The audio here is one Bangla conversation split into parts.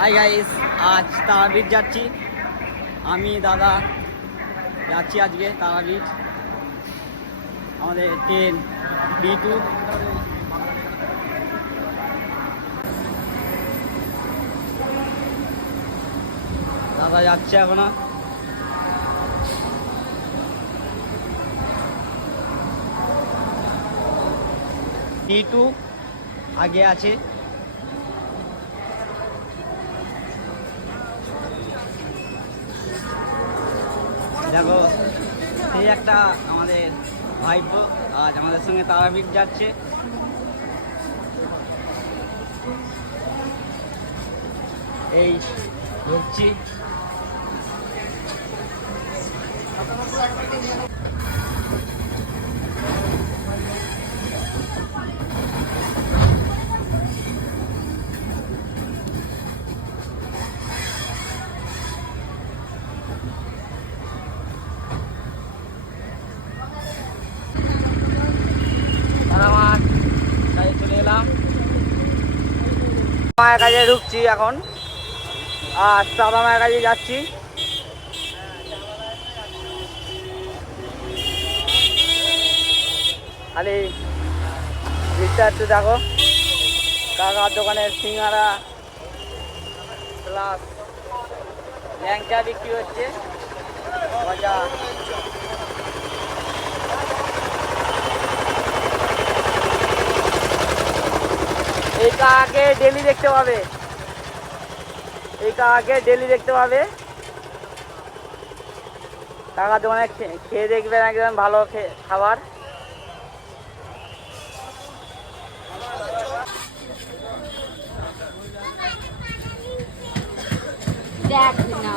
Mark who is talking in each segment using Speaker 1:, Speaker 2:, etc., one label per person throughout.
Speaker 1: হাই গাইস আজ তারাবীর যাচ্ছি। আমি, দাদা, যাচ্ছি আজকে তারাবীর আমাদের ট্রেন বি টু দাদা যাচ্ছে এখনও। ডি টু আগে আছে। দেখো এই একটা আমাদের ভাইপো আজ আমাদের সঙ্গে তারাপীঠ যাচ্ছে। এই ঢুকছি মায়ের কাজে ঢুকছি এখন। আর সাদা মায়ের কাজে যাচ্ছি। খালি ভিড়টা একটু দেখো। কাকার দোকানের সিঙ্গারা প্লাস ল্যাংচা বিক্রি হচ্ছে। মজা এই কাকাকে ডেলি দেখতে পাবে। এই কাকাকে ডেলি দেখতে পাবে। কাকা দোকানে খেয়ে দেখবেন একদম ভালো খাবার।
Speaker 2: দেখ না।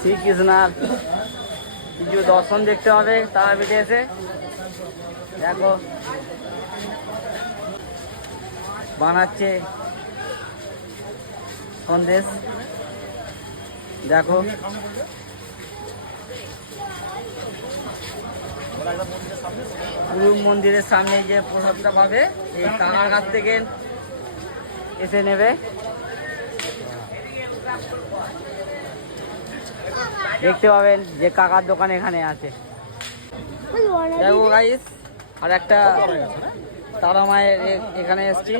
Speaker 1: শ্রীকৃষ্ণার কিছু দর্শন দেখতে হবে, তারা বেঁধে এসে। দেখো। বানাচ্ছে সন্দেশ। দেখো। গুরু মন্দিরের সামনে যে প্রসাদটা পাবে, এই কাকার কাছ থেকে এসে নেবে। দেখতে পাবেন যে কাকার দোকান এখানে আছে। দেখো গাইস আর একটা তারা মায়ের এখানে এসছি।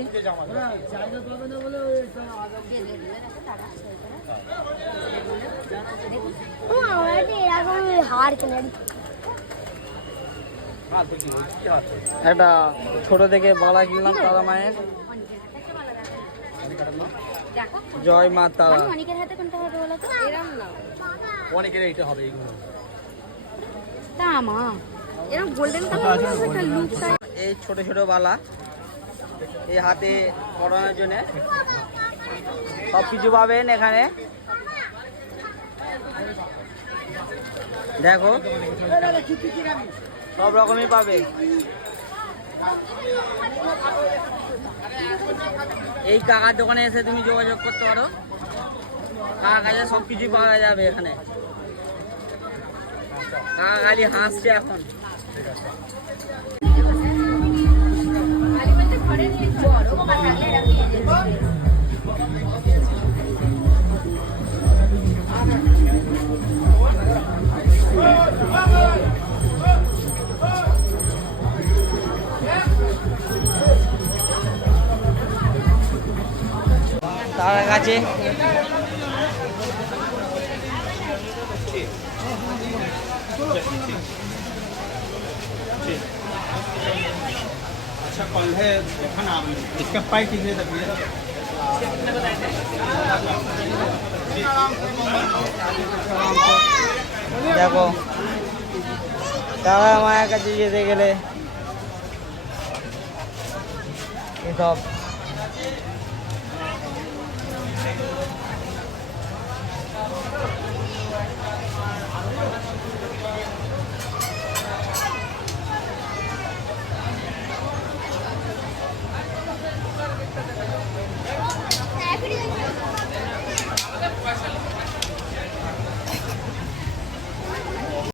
Speaker 1: একটা ছোট থেকে বালা কিনলাম তারা মায়ের। জয় মা তারা।
Speaker 2: অনেকের হাতে কোনটা হবে বলো তো? এরম না।
Speaker 3: অনেকের এইটা হবে এইগুলো।
Speaker 2: তা মা এরকম গোল্ডেন কালার একটা লুক
Speaker 1: এই ছোট ছোট বালা এই হাতে পরানোর জন্য। সব কিছু পাবেন এখানে। দেখো সব রকমই পাবে। এই কাকার দোকানে এসে তুমি যোগাযোগ করতে পারো। কাকা কাছে সব কিছুই পাওয়া যাবে এখানে। কাকা খালি হাসছে এখন। তার কাছে
Speaker 3: अच्छा कल है देखा ना आपने इसका पाई कितने तक है
Speaker 1: দেখো তারা মায়ের কাছে যেতে গেলে এসব